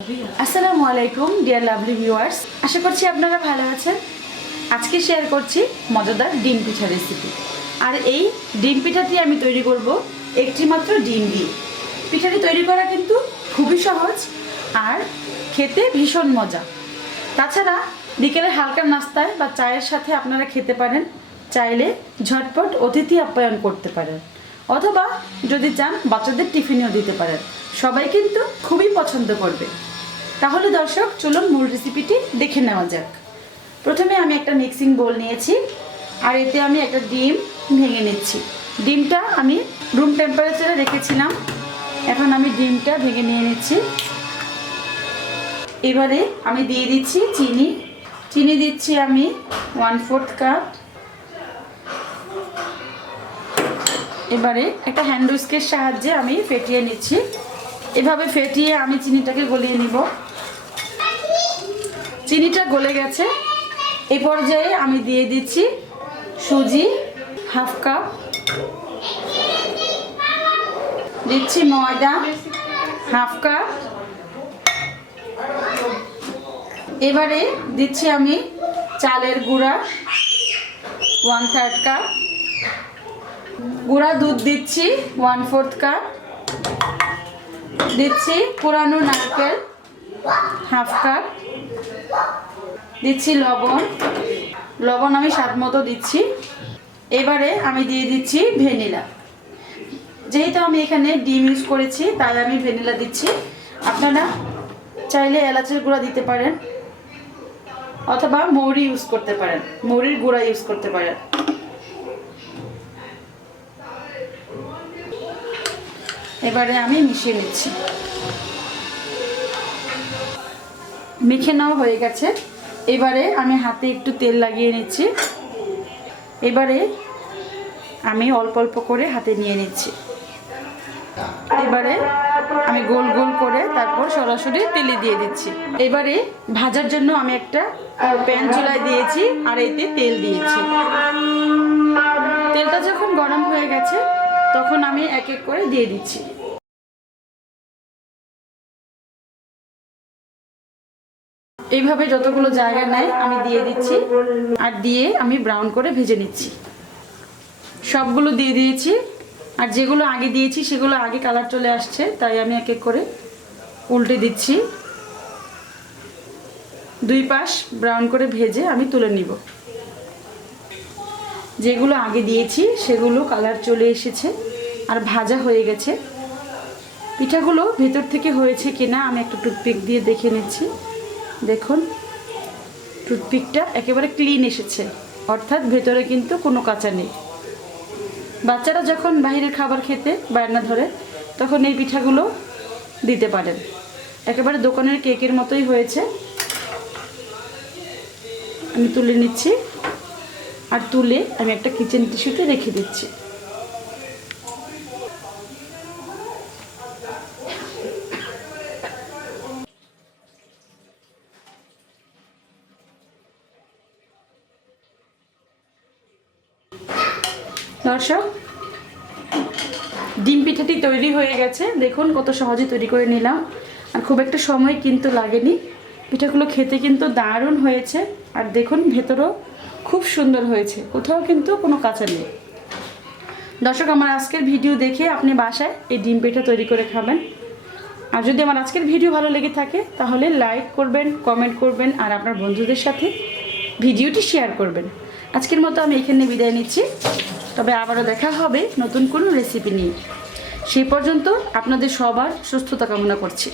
আসসালামু আলাইকুম deer lovely viewers, আশা করছি আপনারা ভালো আছেন। আজকে শেয়ার করছি মজাদার ডিম পিঠা রেসিপি। আর এই ডিম পিঠাটি আমি তৈরি করব একটি মাত্র ডিম দিয়ে। পিঠাটি তৈরি করা কিন্তু খুবই সহজ আর খেতে ভীষণ মজা। তাছাড়া বিকেলে হালকা নাস্তায় বা চায়ের সাথে আপনারা খেতে পারেন। চাইলে ঝটপট অতিথি আপ্যায়ন করতে পারেন, অথবা যদি চান বাচ্চাদের টিফিনেও দিতে পারেন। সবাই কিন্তু খুবই পছন্দ করবে। তাহলে দর্শক চলুন মূল রেসিপিটি দেখে নেওয়া যাক। প্রথমে আমি একটা মিক্সিং বোল নিয়েছি আর এতে আমি একটা ডিম ভেঙে নিচ্ছি। ডিমটা আমি রুম টেম্পারেচারে রেখেছিলাম, এখন আমি ডিমটা ভেঙে নিয়ে নিচ্ছি। এবারে আমি দিয়ে দিচ্ছি চিনি দিচ্ছি আমি 1/4 কাপ। এবারে একটা হ্যান্ড উইস্কের সাহায্যে আমি ফেটিয়ে নিচ্ছি। এভাবে ফেটিয়ে আমি চিনিটাকে গলিয়ে নিব। চিনিটা গলে গেছে। এই পর্যায়ে আমি দিয়ে দিচ্ছি সুজি 1/2 কাপ, দিচ্ছি ময়দা 1/2 কাপ। এবারে দিচ্ছি আমি চালের গুঁড়া 1/3 কাপ, গুঁড়া দুধ দিচ্ছি 1/4 কাপ, দিচ্ছি কোরানো নারকেল 1/2 কাপ, দিচ্ছি লবণ আমি স্বাদ মতো দিচ্ছি। এবারে আমি দিয়ে দিচ্ছি ভ্যানিলা। যেহেতু আমি এখানে ডিম ইউজ করেছি তাই আমি ভ্যানিলা দিচ্ছি। আপনারা চাইলে এলাচের গুঁড়া দিতে পারেন, অথবা মৌরি ইউজ করতে পারেন, মৌরির গুঁড়া ইউজ করতে পারেন। এবারে আমি মিশিয়ে নিচ্ছি। মেখে নেওয়া হয়ে গেছে। এবারে আমি হাতে একটু তেল লাগিয়ে নিচ্ছি। এবারে আমি অল্প অল্প করে হাতে নিয়ে নিচ্ছি। এবারে আমি গোল গোল করে তারপর সরাসরি তেলে দিয়ে দিচ্ছি। এবারে ভাজার জন্য আমি একটা প্যান চুলায় দিয়েছি আর এতে তেল দিয়েছি। তেলটা যখন গরম হয়ে গেছে তখন আমি এক এক করে দিয়ে দিচ্ছি। এইভাবে যতগুলো জায়গা নেয় আমি দিয়ে দিচ্ছি আর দিয়ে আমি ব্রাউন করে ভেজে নিচ্ছি। সবগুলো দিয়ে দিয়েছি আর যেগুলো আগে দিয়েছি সেগুলো আগে কালার চলে আসছে, তাই আমি এক এক করে উল্টে দিচ্ছি। দুই পাশ ব্রাউন করে ভেজে আমি তুলে নিব। যেগুলো আগে দিয়েছি সেগুলো কালার চলে এসেছে আর ভাজা হয়ে গেছে। পিঠাগুলো ভেতর থেকে হয়েছে কিনা আমি একটা টুথপিক দিয়ে দেখে নিচ্ছি। দেখুন টুথপিকটা একেবারে ক্লিন এসেছে, অর্থাৎ ভেতরে কিন্তু কোনো কাঁচা নেই। বাচ্চারা যখন বাইরের খাবার খেতে বায়না ধরে তখন এই পিঠাগুলো দিতে পারেন। একেবারে দোকানের কেকের মতোই হয়েছে। আমি তুলে নিচ্ছি আর তুলে আমি একটা কিচেন টিস্যুতে রেখে দিচ্ছি। দর্শক ডিম পিঠাটি তৈরি হয়ে গেছে। দেখুন কত সহজে তৈরি করে নিলাম আর খুব একটা সময় কিন্তু লাগেনি। পিঠাগুলো খেতে কিন্তু দারুণ হয়েছে আর দেখুন ভেতরও খুব সুন্দর হয়েছে, কোথাও কিন্তু কোনো কাঁচা নেই। দর্শক আমার আজকের ভিডিও দেখে আপনি বাসায় এই ডিম পিঠা তৈরি করে খাবেন। আর যদি আমার আজকের ভিডিও ভালো লেগে থাকে তাহলে লাইক করবেন, কমেন্ট করবেন আর আপনার বন্ধুদের সাথে ভিডিওটি শেয়ার করবেন। আজকের মতো আমি এখানে বিদায় নিচ্ছি, তবে আবারও দেখা হবে নতুন কোনো রেসিপি নিয়ে। সেই পর্যন্ত আপনাদের সবার সুস্থতা কামনা করছি।